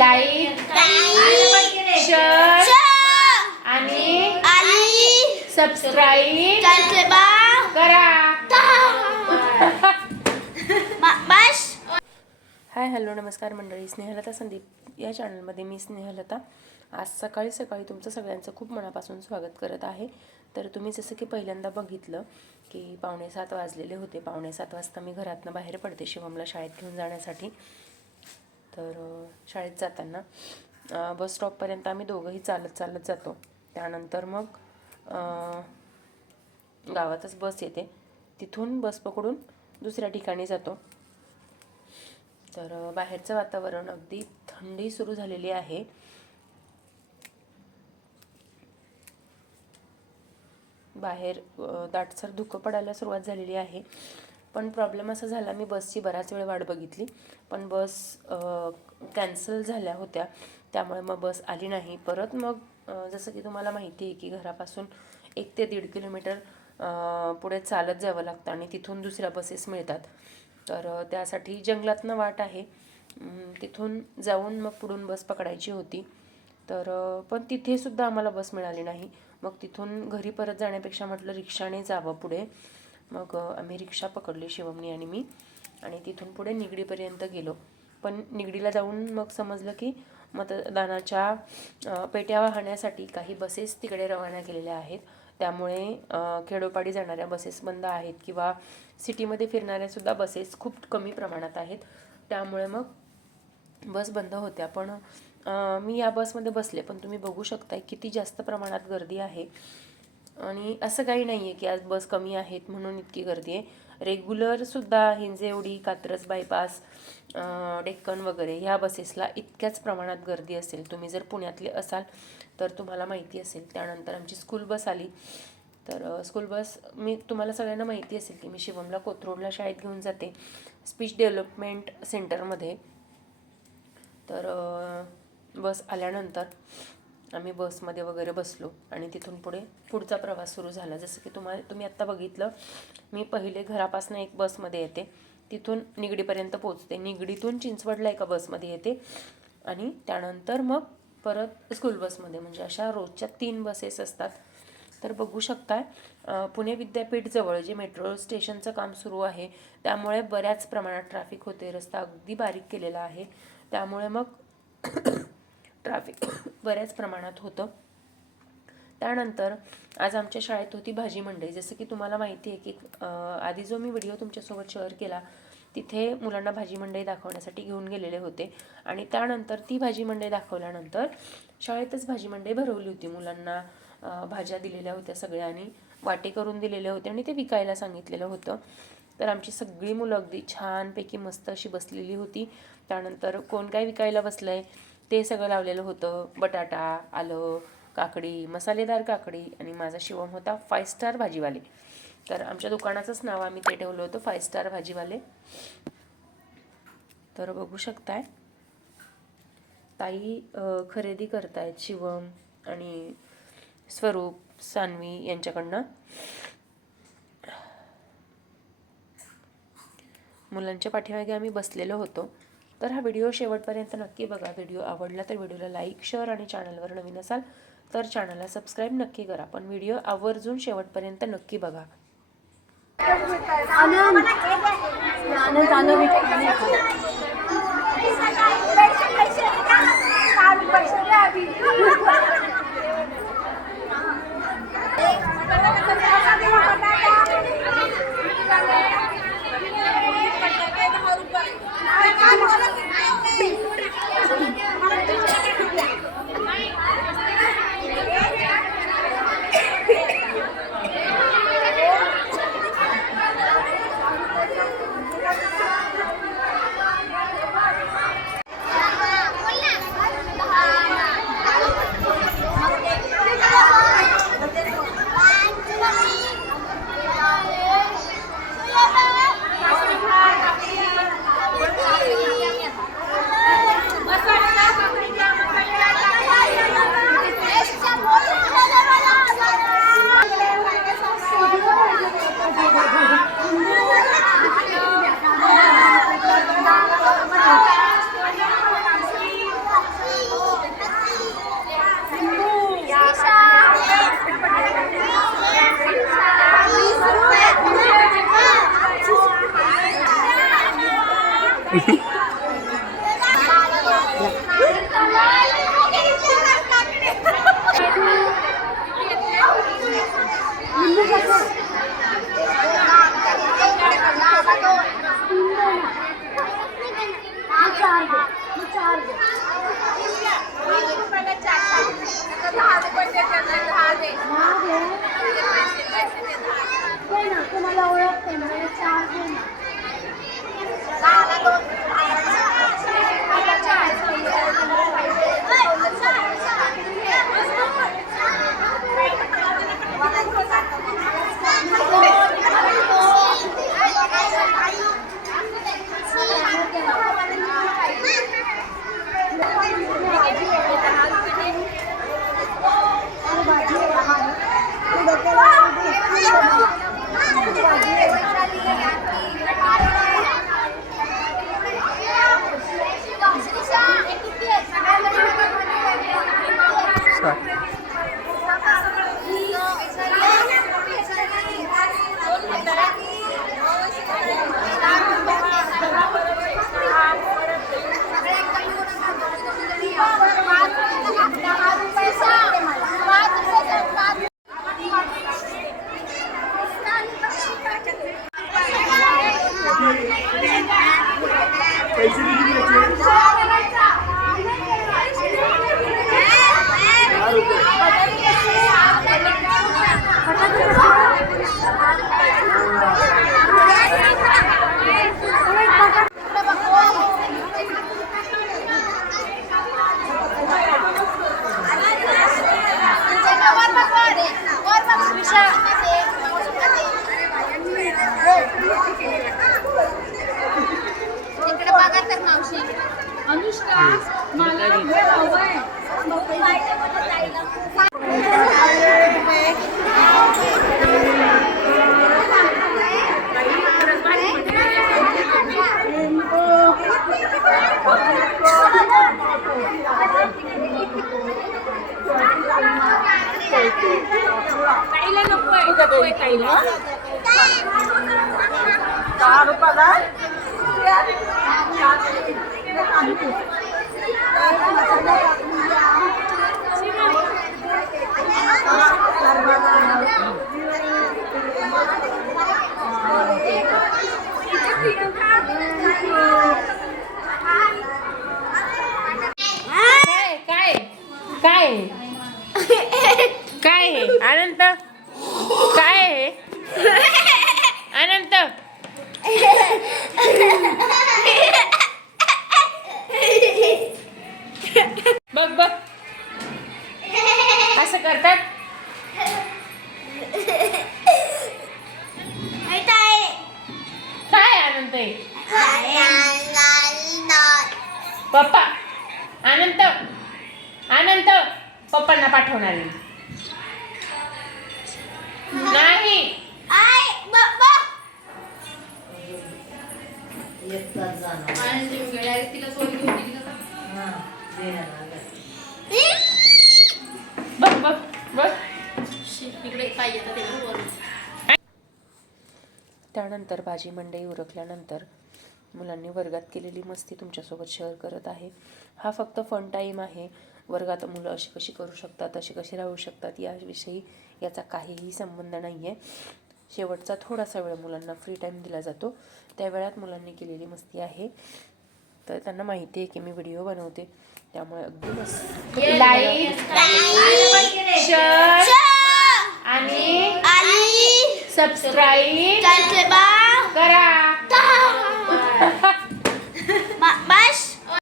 Like share आणि subscribe करा. Hi hello नमस्कार मंडळी, स्नेहलता संदीप या चॅनलमध्ये मी स्नेहलता आज सकाळी सकाळी तुमचं सगळ्यांचं खूप मनापासून स्वागत करत आहे. तर तुम्ही जसं की पहिल्यांदा बघितलं की 6:45 वाजलेले होते. 6:45 वाजता मी घरातनं बाहेर पडते शिवमला शाळेत घेऊन जाण्यासाठी. तर शाळेत जाताना बस स्टॉपपर्यंत आम्ही दोघंही चालत चालत जातो. त्यानंतर मग गावातच बस येते, तिथून बस पकडून दुसऱ्या ठिकाणी जातो. तर बाहेरचं वातावरण अगदी थंडी सुरू झालेली आहे. बाहेर दाटसर धुकं पडायला सुरुवात झालेली आहे. पण प्रॉब्लेम असा झाला, मी बसची बराच वेळ वाट बघितली पण बस कॅन्सल झाल्या होत्या, त्यामुळे मग बस आली नाही. परत मग जसं की तुम्हाला माहिती आहे की घरापासून 1 ते 1.5 किलोमीटर पुढे चालत जावं लागतं आणि तिथून दुसऱ्या बसेस मिळतात. तर त्यासाठी जंगलातनं वाट आहे, तिथून जाऊन मग पुढून बस पकडायची होती. तर पण तिथे सुद्धा आम्हाला बस मिळाली नाही. मग तिथून घरी परत जाण्यापेक्षा म्हटलं रिक्षाने जावं पुढे. मग आम्ही रिक्षा पकडली शिवमनी आणि मी, आणि तिथून पुढे निगडीपर्यंत गेलो. पण निगडीला जाऊन मग समजलं की मतदानाच्या पेट्या वाहण्यासाठी काही बसेस तिकडे रवाना केलेल्या आहेत. त्यामुळे खेडोपाडी जाणाऱ्या बसेस बंद आहेत किंवा सिटीमध्ये फिरणाऱ्यासुद्धा बसेस खूप कमी प्रमाणात आहेत. त्यामुळे मग बस बंद होत्या. पण मी या बसमध्ये बसले, पण तुम्ही बघू शकताय किती जास्त प्रमाणात गर्दी आहे. आणि असं काही नाही आहे की आज बस कमी आहेत म्हणून इतकी गर्दी आहे. रेग्युलरसुद्धा हिंजेवडी, कात्रज बायपास, डेक्कन वगैरे ह्या बसेसला इतक्याच प्रमाणात गर्दी असेल. तुम्ही जर पुण्यातले असाल तर तुम्हाला माहिती असेल. त्यानंतर आमची स्कूल बस आली. तर स्कूल बस, मी तुम्हाला सगळ्यांना माहिती असेल की मी शिवमला कोथरूडला शाळेत घेऊन जाते, स्पीच डेव्हलपमेंट सेंटरमध्ये. तर बस आल्यानंतर आम्ही बसमध्ये वगैरे बसलो आणि तिथून पुढचा प्रवास सुरू झाला. जसं की तुम्ही आत्ता बघितलं, मी पहिले घरापासून एक बसमध्ये येते, तिथून निगडीपर्यंत पोचते, निगडीतून चिंचवडला एका बसमध्ये येते आणि त्यानंतर मग परत स्कूल बसमध्ये. म्हणजे अशा रोजच्या 3 बसेस असतात. तर बघू शकताय पुणे विद्यापीठजवळ जे मेट्रो स्टेशनचं काम सुरू आहे त्यामुळे बऱ्याच प्रमाणात ट्रॅफिक होते. रस्ता अगदी बारीक केलेला आहे, त्यामुळे मग ट्रॅफिक बऱ्याच प्रमाणात होतं. त्यानंतर आज आमच्या शाळेत होती भाजी मंडई. जसं की तुम्हाला माहिती आहे की आधी जो मी व्हिडिओ तुमच्यासोबत शेअर केला तिथे मुलांना भाजी मंडई दाखवण्यासाठी घेऊन गेलेले होते. आणि त्यानंतर ती भाजी मंडई दाखवल्यानंतर शाळेतच भाजी मंडई भरवली होती. मुलांना भाज्या दिलेल्या होत्या, सगळ्यांनी वाटे करून दिलेले होते आणि ते विकायला सांगितलेलं होतं. तर आमची सगळी मुलं अगदी छानपैकी मस्त अशी बसलेली होती. त्यानंतर कोण काय विकायला बसलं आहे ते सगळं लावलेलं होतं. बटाटा, आलं, काकडी, मसालेदार काकडी, आणि माझा शिवम होता 5 स्टार भाजीवाले. तर आमच्या दुकानाचंच नाव आम्ही ते ठेवलं होतं, 5 स्टार भाजीवाले. तर बघू शकताय ताई खरेदी करतायत, शिवम आणि स्वरूप, सान्वी यांच्याकडनं. मुलांच्या पाठीमागे आम्ही बसलेलो होतो. तर हा व्हिडिओ शेवटपर्यंत नक्की बघा. व्हिडिओ आवडला तर व्हिडिओला लाईक, शेअर आणि चॅनलवर नवीन असाल तर चॅनलला सबस्क्राईब नक्की करा. पण व्हिडिओ आवर्जून शेवटपर्यंत नक्की बघा. तुम्हाला ओळखते मला 4 दे ना. अनुष्का मला हवंय. काहीला नकोय काहीला. काय काय आहे अनंत? काय आहे अनंत? बघ बघ असं करतात. काय अनंत आहे? पप्पा अनंत अनंत पप्पांना पाठवणार नाही. बघ बघ बघ. त्यानंतर भाजी मंडई उरकल्यानंतर मुलांनी वर्गात केलेली मस्ती तुमच्यासोबत शेअर करत आहे. हा फक्त फन टाईम आहे. वर्गात मुलं अशी कशी करू शकतात, अशी कशी राहू शकतात याविषयी याचा काहीही संबंध नाही आहे. शेवटचा थोडासा वेळ मुलांना फ्री टाईम दिला जातो. त्या वेळात मुलांनी केलेली मस्ती आहे. तर त्यांना माहिती आहे की मी व्हिडिओ बनवते, त्यामुळे अगदी मस्त. लाईक शेअर आणि सबस्क्राईब करा.